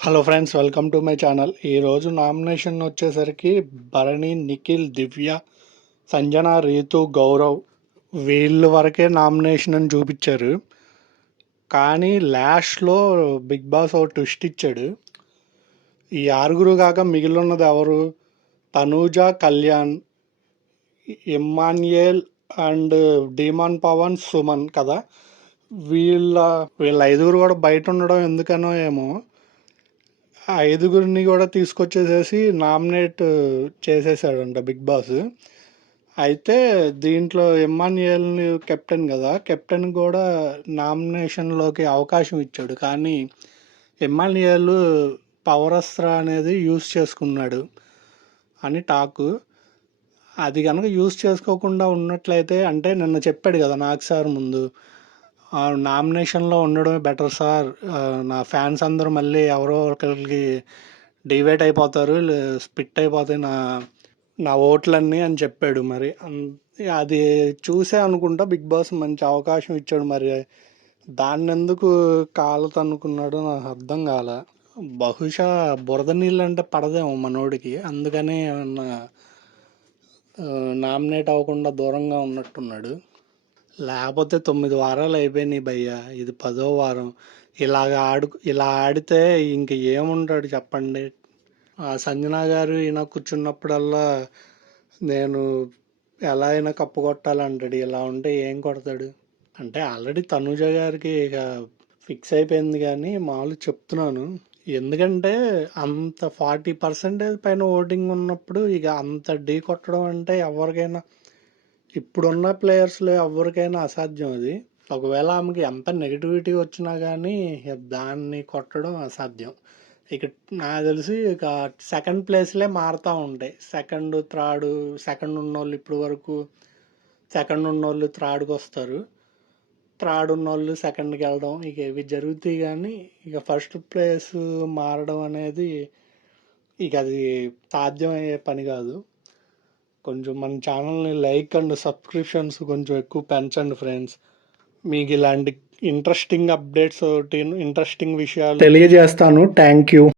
Hello friends, welcome to my channel. ఈరోజు nomination వచ్చేసరికి భరణి, నిఖిల్, దివ్య, సంజన, రీతు, గౌరవ్ వీళ్ళ వరకే నామినేషన్ అని చూపించారు. కానీ లాస్ట్లో బిగ్ బాస్ ఒక ట్విస్ట్ ఇచ్చాడు. ఈ ఆరుగురు కాక మిగిలినది ఎవరు? తనూజ, కళ్యాణ్, ఇమ్మాన్యుయల్ అండ్ డీమాన్ పవన్, సుమన్ కదా. వీళ్ళ వీళ్ళ ఐదుగురు కూడా బయట ఉండడం ఎందుకనో ఏమో ఆ ఐదుగురిని కూడా తీసుకొచ్చేసేసి నామినేట్ చేసేసాడంట బిగ్ బాస్. అయితే దీంట్లో ఇమ్మాన్యుయల్ని కెప్టెన్ కదా, కెప్టెన్ కూడా నామినేషన్లోకి అవకాశం ఇచ్చాడు. కానీ ఇమ్మాన్యుయల్ పవరస్త్ర అనేది యూస్ చేసుకున్నాడు అని టాకు. అది కనుక యూస్ చేసుకోకుండా ఉన్నట్లయితే, అంటే నిన్న చెప్పాడు కదా నాకు సార్ ముందు, నామినేషన్లో ఉండడమే బెటర్ సార్, నా ఫ్యాన్స్ అందరూ మళ్ళీ ఎవరో ఒకరికి డివైడ్ అయిపోతారు, స్పిట్ అయిపోతాయి నా నా ఓట్లన్నీ అని చెప్పాడు. మరి అది చూసే అనుకుంటా బిగ్ బాస్ మంచి అవకాశం ఇచ్చాడు. మరి దాన్ని ఎందుకు కాలతనుకున్నాడో నాకు అర్థం కాల. బహుశా బురద నీళ్ళు అంటే పడదేమో మనోడికి, అందుకనే ఏమన్నా నామినేట్ అవ్వకుండా దూరంగా ఉన్నట్టున్నాడు. లేకపోతే 9 వారాలు అయిపోయినాయి భయ్య, ఇది 10వ వారం. ఇలా ఆడితే ఇంక ఏముంటాడు చెప్పండి. సంజన గారు ఈయన కూర్చున్నప్పుడల్లా నేను ఎలా అయినా కప్పు కొట్టాలంటాడు. ఇలా ఉంటే ఏం కొడతాడు? అంటే ఆల్రెడీ తనుజ గారికి ఇక ఫిక్స్ అయిపోయింది. కానీ మామూలు చెప్తున్నాను, ఎందుకంటే అంత 40% పైన ఓటింగ్ ఉన్నప్పుడు ఇక అంత ఢీ కొట్టడం అంటే ఎవరికైనా, ఇప్పుడున్న ప్లేయర్స్లో ఎవరికైనా అసాధ్యం అది. ఒకవేళ ఆమెకి ఎంత నెగిటివిటీ వచ్చినా కానీ దాన్ని కొట్టడం అసాధ్యం. ఇక నాకు తెలిసి ఇక సెకండ్ ప్లేస్లే మారుతూ ఉంటాయి. సెకండ్, థర్డ్, సెకండ్ ఉన్నోళ్ళు ఇప్పుడు వరకు సెకండ్ ఉన్నోళ్ళు థర్డ్కి వస్తారు, థర్డ్ ఉన్నోళ్ళు సెకండ్కి వెళ్ళడం, ఇక ఇవి జరుగుతాయి. కానీ ఇక ఫస్ట్ ప్లేస్ మారడం అనేది ఇక అది సాధ్యమయ్యే పని కాదు. కొంచెం మన ఛానల్ని లైక్ అండ్ సబ్స్క్రిప్షన్స్ కొంచెం ఎక్కువ పెంచండి ఫ్రెండ్స్. మీకు ఇలాంటి ఇంట్రెస్టింగ్ అప్డేట్స్, ఇంట్రెస్టింగ్ విషయాలు తెలియజేస్తాను. Thank you.